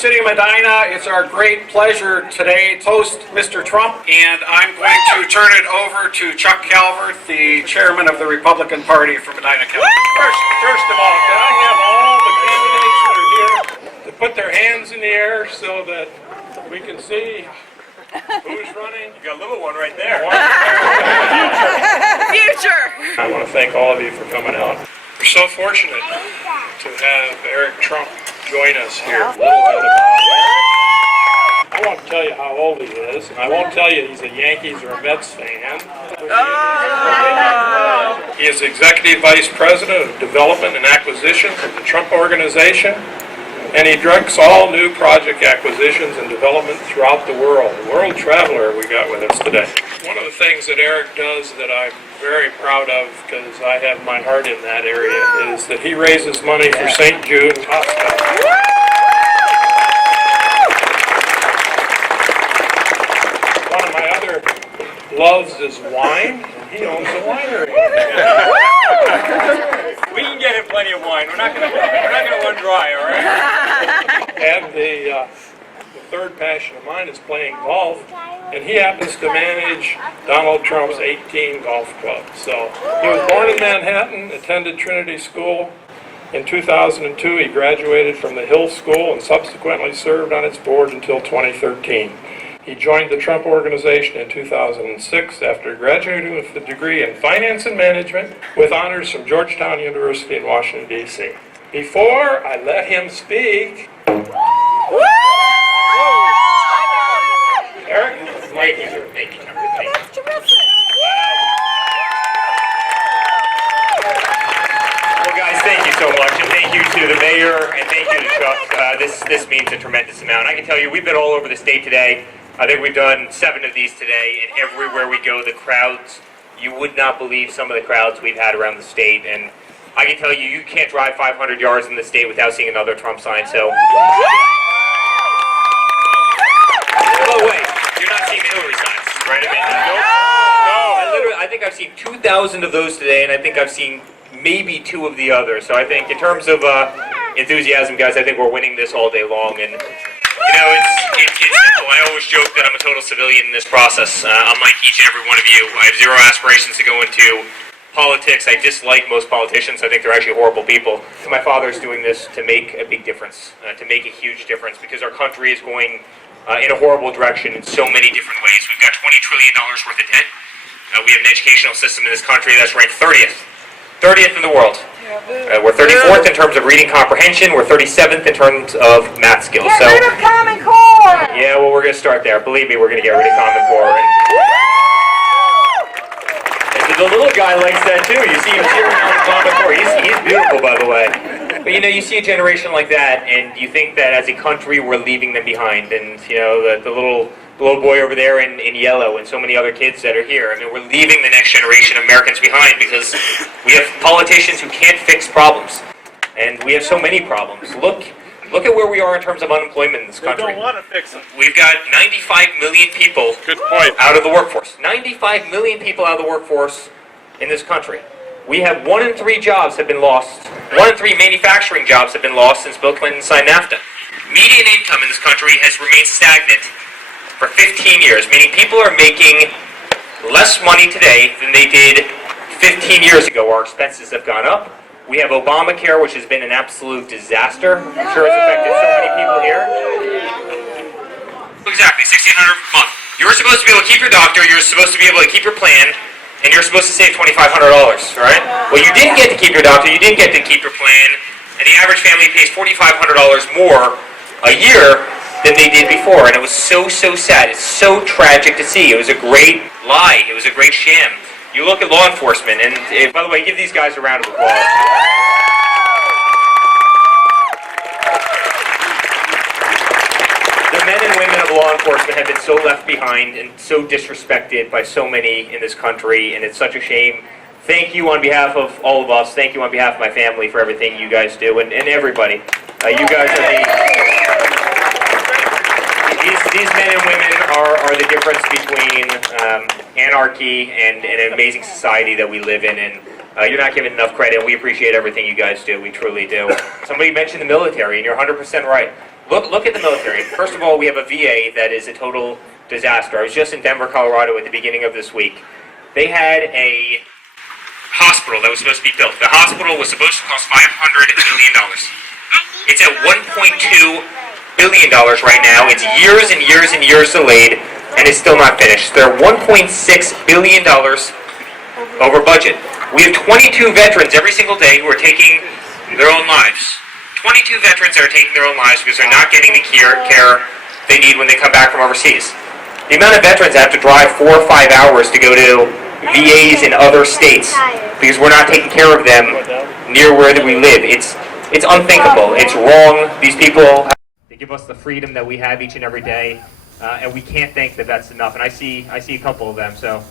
City of Medina, it's our great pleasure today to host Mr. Trump, and I'm going to turn it over to Chuck Calvert, the chairman of the Republican Party for Medina County. First of all, can I have all the candidates that are here to put their hands in the air so that we can see who's running? You got a little one right there. Future. I want to thank all of you for coming out. We're so fortunate to have Eric Trump join us here. A little bit about Eric. I won't tell you how old he is, and I won't tell you he's a Yankees or a Mets fan. He is Executive Vice President of Development and Acquisitions of the Trump Organization, and he directs all new project acquisitions and development throughout the world. A world traveler we got with us today. One of the things that Eric does that I'm very proud of, because I have my heart in that area, is that he raises money for St. Jude's Hospital. One of my other loves is wine, and he owns a winery. We can get him plenty of wine. We're not gonna run dry, all right? And the third passion of mine is playing golf, and he happens to manage Donald Trump's 18 golf clubs. So he was born in Manhattan, attended Trinity School. In 2002, he graduated from the Hill School and subsequently served on its board until 2013. He joined the Trump Organization in 2006 after graduating with a degree in finance and management with honors from Georgetown University in Washington, D.C. Before I let him speak, Eric, Thank you. That's terrific. Well, guys, thank you so much, and thank you to the mayor, and thank you to Chuck. This means a tremendous amount. I can tell you, we've been all over the state today. I think we've done 7 of these today, and everywhere we go, the crowds, you would not believe some of the crowds we've had around the state. And I can tell you, you can't drive 500 yards in the state without seeing another Trump sign. So, by the way, you're not seeing the Hillary signs, right? I think I've seen 2,000 of those today, and I think I've seen maybe 2 of the others. So I think in terms of enthusiasm, guys, I think we're winning this all day long. And you know, it's simple. I always joke that I'm a total civilian in this process. Unlike each and every one of you, I have zero aspirations to go into politics. I dislike most politicians. I think they're actually horrible people. My father is doing this to make a big difference, to make a huge difference, because our country is going in a horrible direction in so many different ways. We've got $20 trillion worth of debt. We have an educational system in this country that's ranked 30th in the world. We're 34th in terms of reading comprehension. We're 37th in terms of math skills. Get rid of Common Core! Yeah, well, we're going to start there. Believe me, we're going to get rid of Common Core. And the little guy likes that too. You see him cheering on Common Core. He's beautiful, by the way. But you know, you see a generation like that, and you think that as a country we're leaving them behind. And you know, the little boy over there in yellow, and so many other kids that are here. I mean, we're leaving the next generation of Americans behind because we have politicians who can't fix problems, and we have so many problems. Look at where we are in terms of unemployment in this country. They don't want to fix them. We've got 95 million people out of the workforce. 95 million people out of the workforce in this country. We have 1 in 3 jobs have been lost. 1 in 3 manufacturing jobs have been lost since Bill Clinton signed NAFTA. Median income in this country has remained stagnant for 15 years, meaning people are making less money today than they did 15 years ago. Our expenses have gone up. We have Obamacare, which has been an absolute disaster. I'm sure it's affected so many people here. Exactly, $1,600 a month. You're supposed to be able to keep your doctor, you're supposed to be able to keep your plan, and you're supposed to save $2,500, right? Well, you didn't get to keep your doctor, you didn't get to keep your plan, and the average family pays $4,500 more a year than they did before, and it was so sad. It's so tragic to see. It was a great lie. It was a great sham. You look at law enforcement, and by the way, give these guys a round of applause. The men and women of law enforcement have been so left behind and so disrespected by so many in this country, and it's such a shame. Thank you on behalf of all of us. Thank you on behalf of my family for everything you guys do, and everybody. You guys are these men and women are the difference between anarchy and an amazing society that we live in. And you're not given enough credit. We appreciate everything you guys do. We truly do. Somebody mentioned the military, and you're 100% right. Look at the military. First of all, we have a VA that is a total disaster. I was just in Denver, Colorado at the beginning of this week. They had a hospital that was supposed to be built. The hospital was supposed to cost $500 million. It's at $1.2 billion right now. It's years and years and years delayed, and it's still not finished. They're $1.6 billion over budget. We have 22 veterans every single day who are taking their own lives. 22 veterans that are taking their own lives because they're not getting the care they need when they come back from overseas. The amount of veterans that have to drive 4 or 5 hours to go to VAs in other states because we're not taking care of them near where we live. It's unthinkable. It's wrong. These people, they give us the freedom that we have each and every day, and we can't thank the vets enough. And I see a couple of them. So,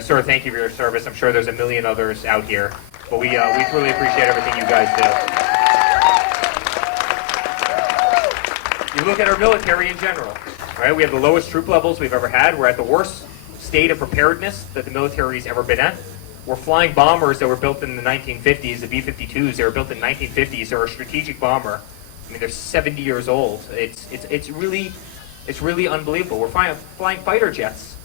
sir, thank you for your service. I'm sure there's a million others out here, but we truly appreciate everything you guys do. You look at our military in general, right? We have the lowest troop levels we've ever had. We're at the worst state of preparedness that the military's ever been at. We're flying bombers that were built in the 1950s, the B-52s. They were built in the 1950s. They're a strategic bomber. I mean, they're 70 years old. It's really unbelievable. We're flying fighter jets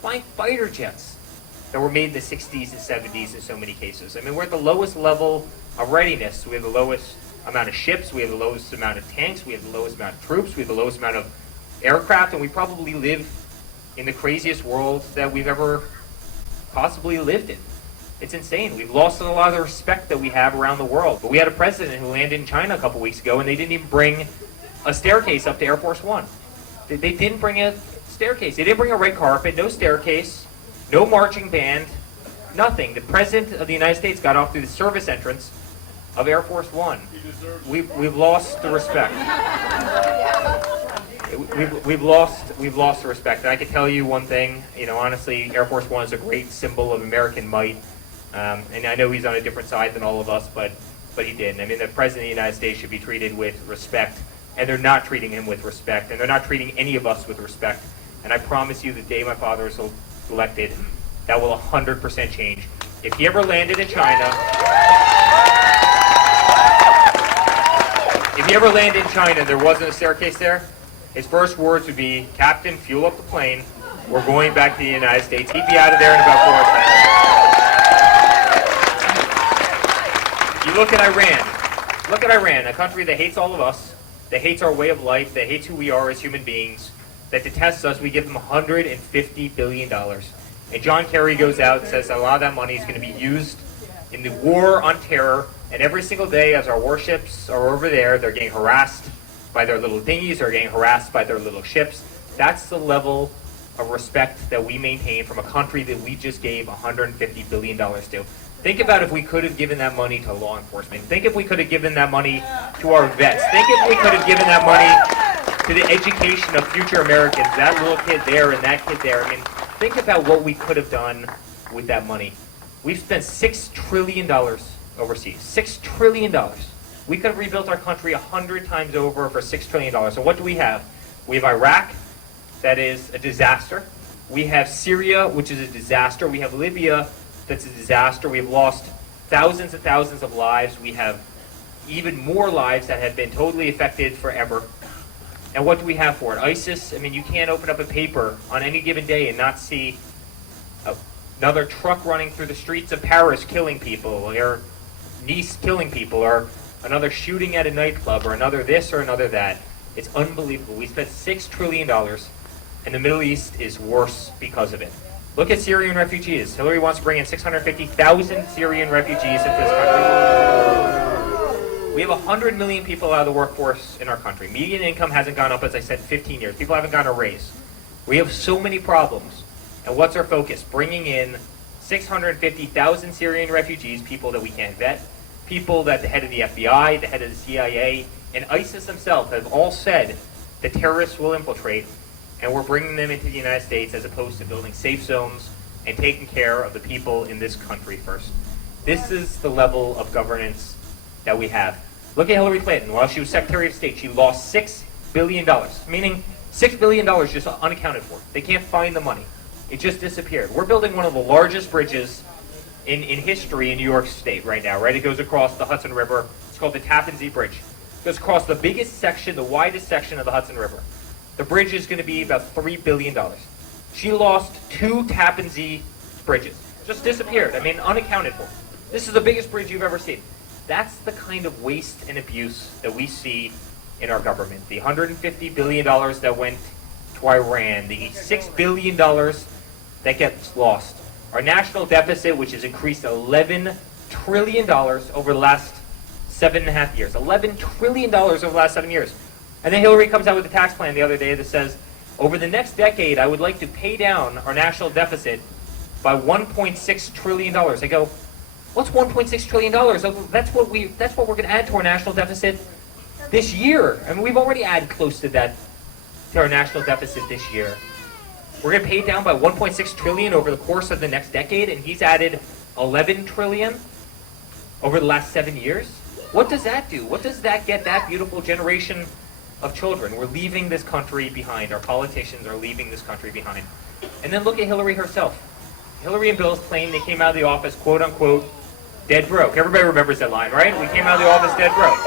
that were made in the 60s and 70s in so many cases. I mean, we're at the lowest level of readiness. We have the lowest amount of ships, we have the lowest amount of tanks, we have the lowest amount of troops, we have the lowest amount of aircraft, and we probably live in the craziest world that we've ever possibly lived in. It's insane. We've lost a lot of the respect that we have around the world. But we had a president who landed in China a couple weeks ago, and they didn't even bring a staircase up to Air Force One. They didn't bring a staircase. They didn't bring a red carpet, no staircase, no marching band, nothing. The president of the United States got off through the service entrance of Air Force One. We've lost the respect. We've lost the respect. And I can tell you one thing, honestly, Air Force One is a great symbol of American might. And I know he's on a different side than all of us, but he didn't. I mean, the President of the United States should be treated with respect, and they're not treating him with respect, and they're not treating any of us with respect. And I promise you, the day my father is elected, that will 100% change. If he ever landed in China, and there wasn't a staircase there, his first words would be, "Captain, fuel up the plane. We're going back to the United States." He'd be out of there in about 4 seconds. You look at Iran. Look at Iran, a country that hates all of us, that hates our way of life, that hates who we are as human beings, that detests us. We give them $150 billion. And John Kerry goes out and says that a lot of that money is going to be used in the war on terror. And every single day as our warships are over there, they're getting harassed by their little dinghies, they're getting harassed by their little ships. That's the level of respect that we maintain from a country that we just gave $150 billion to. Think about if we could have given that money to law enforcement. Think if we could have given that money to our vets. Think if we could have given that money to the education of future Americans, that little kid there and that kid there. I mean, think about what we could have done with that money. We've spent $6 trillion overseas. $6 trillion. We could have rebuilt our country 100 times over for $6 trillion. So what do we have? We have Iraq, that is a disaster. We have Syria, which is a disaster. We have Libya, that's a disaster. We have lost thousands and thousands of lives. We have even more lives that have been totally affected forever. And what do we have for it? ISIS, I mean, you can't open up a paper on any given day and not see another truck running through the streets of Paris killing people, or Nice killing people, or another shooting at a nightclub, or another this or another that. It's unbelievable. We spent $6 trillion, and the Middle East is worse because of it. Look at Syrian refugees. Hillary wants to bring in 650,000 Syrian refugees into this country. We have 100 million people out of the workforce in our country. Median income hasn't gone up, as I said, 15 years. People haven't gotten a raise. We have so many problems. And what's our focus? Bringing in 650,000 Syrian refugees, people that we can't vet, people that the head of the FBI, the head of the CIA, and ISIS themselves have all said the terrorists will infiltrate, and we're bringing them into the United States as opposed to building safe zones and taking care of the people in this country first. This is the level of governance that we have. Look at Hillary Clinton. While she was Secretary of State, she lost $6 billion, meaning $6 billion just unaccounted for. They can't find the money. It just disappeared. We're building one of the largest bridges in history in New York State right now, right? It goes across the Hudson River. It's called the Tappan Zee Bridge. goes across the biggest section, the widest section of the Hudson River. The bridge is going to be about $3 billion. She lost 2 Tappan Zee bridges. Just disappeared. I mean, unaccounted for. This is the biggest bridge you've ever seen. That's the kind of waste and abuse that we see in our government. The $150 billion that went to Iran, the $6 billion that gets lost. Our national deficit, which has increased $11 trillion over the last 7.5 years. $11 trillion over the last 7 years. And then Hillary comes out with a tax plan the other day that says, over the next decade, I would like to pay down our national deficit by $1.6 trillion. I go, what's $1.6 trillion? That's what we're going to add to our national deficit this year. I mean, we've already added close to that, to our national deficit this year. We're going to pay it down by $1.6 trillion over the course of the next decade, and he's added $11 trillion over the last 7 years. What does that do? What does that get that beautiful generation of children? We're leaving this country behind. Our politicians are leaving this country behind. And then look at Hillary herself. Hillary and Bill's claim they came out of the office, quote unquote, dead broke. Everybody remembers that line, right? We came out of the office dead broke.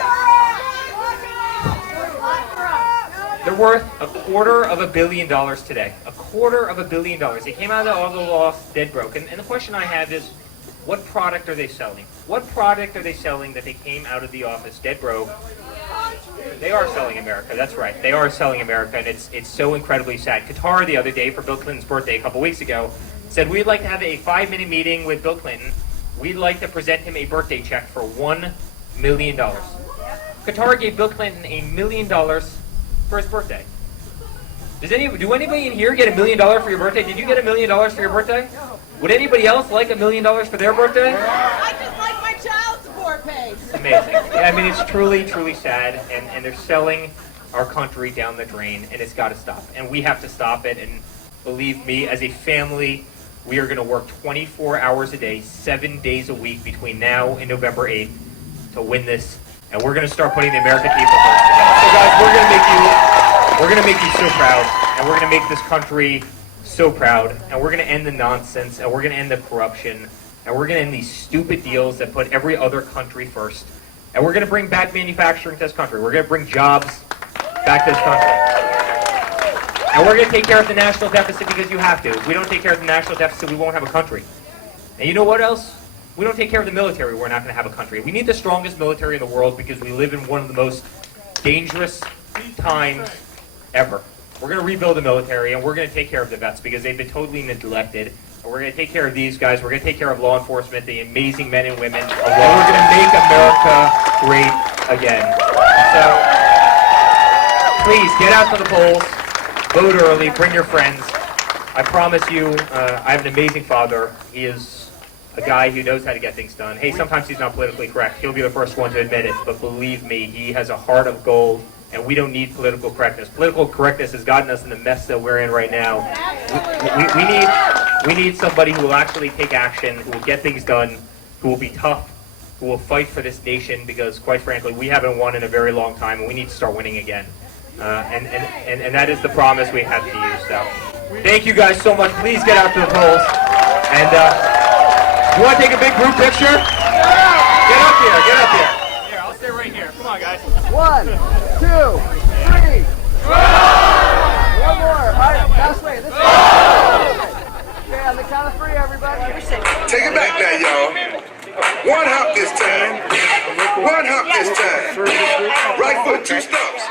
They're worth $250 million today. $250 million. They came out of the office dead broke. And the question I have is, what product are they selling? What product are they selling that they came out of the office dead broke? They are selling America. That's right. They are selling America, and it's so incredibly sad. Qatar the other day for Bill Clinton's birthday a couple weeks ago said we'd like to have a 5-minute meeting with Bill Clinton. We'd like to present him a birthday check for $1 million. Qatar gave Bill Clinton $1 million for his birthday. Do anybody in here get $1 million for your birthday? Did you get $1 million for your birthday? Would anybody else like $1 million for their birthday? I just like my child support paid. Amazing. Yeah, I mean, it's truly, truly sad, and they're selling our country down the drain, and it's got to stop. And we have to stop it, and believe me, as a family, we are going to work 24 hours a day, 7 days a week between now and November 8th to win this, and we're going to start putting the American people first together. So guys, we're going to make you so proud, and we're going to make this country so proud, and we're going to end the nonsense, and we're going to end the corruption, and we're going to end these stupid deals that put every other country first, and we're going to bring back manufacturing to this country. We're going to bring jobs back to this country, and we're going to take care of the national deficit because you have to. If we don't take care of the national deficit, we won't have a country. And you know what else? We don't take care of the military, we're not going to have a country. We need the strongest military in the world because we live in one of the most dangerous times ever. We're going to rebuild the military, and we're going to take care of the vets because they've been totally neglected. And we're going to take care of these guys. We're going to take care of law enforcement, the amazing men and women. And we're going to make America great again. So, please, get out to the polls. Vote early. Bring your friends. I promise you, I have an amazing father. He is a guy who knows how to get things done. Hey, sometimes he's not politically correct. He'll be the first one to admit it. But believe me, he has a heart of gold. And we don't need political correctness. Political correctness has gotten us in the mess that we're in right now. We need somebody who will actually take action, who will get things done, who will be tough, who will fight for this nation, because quite frankly, we haven't won in a very long time, and we need to start winning again. And that is the promise we have to you. So, thank you guys so much. Please get out to the polls. And you want to take a big group picture? Get up here. Get up here. Here, I'll stay right here. Come on, guys. 1, 2, 3. One more. All right, last way. This way. Okay, on the count of 3, everybody. Take it back now, y'all. One hop this time. One hop this time. Right foot, 2 stumps.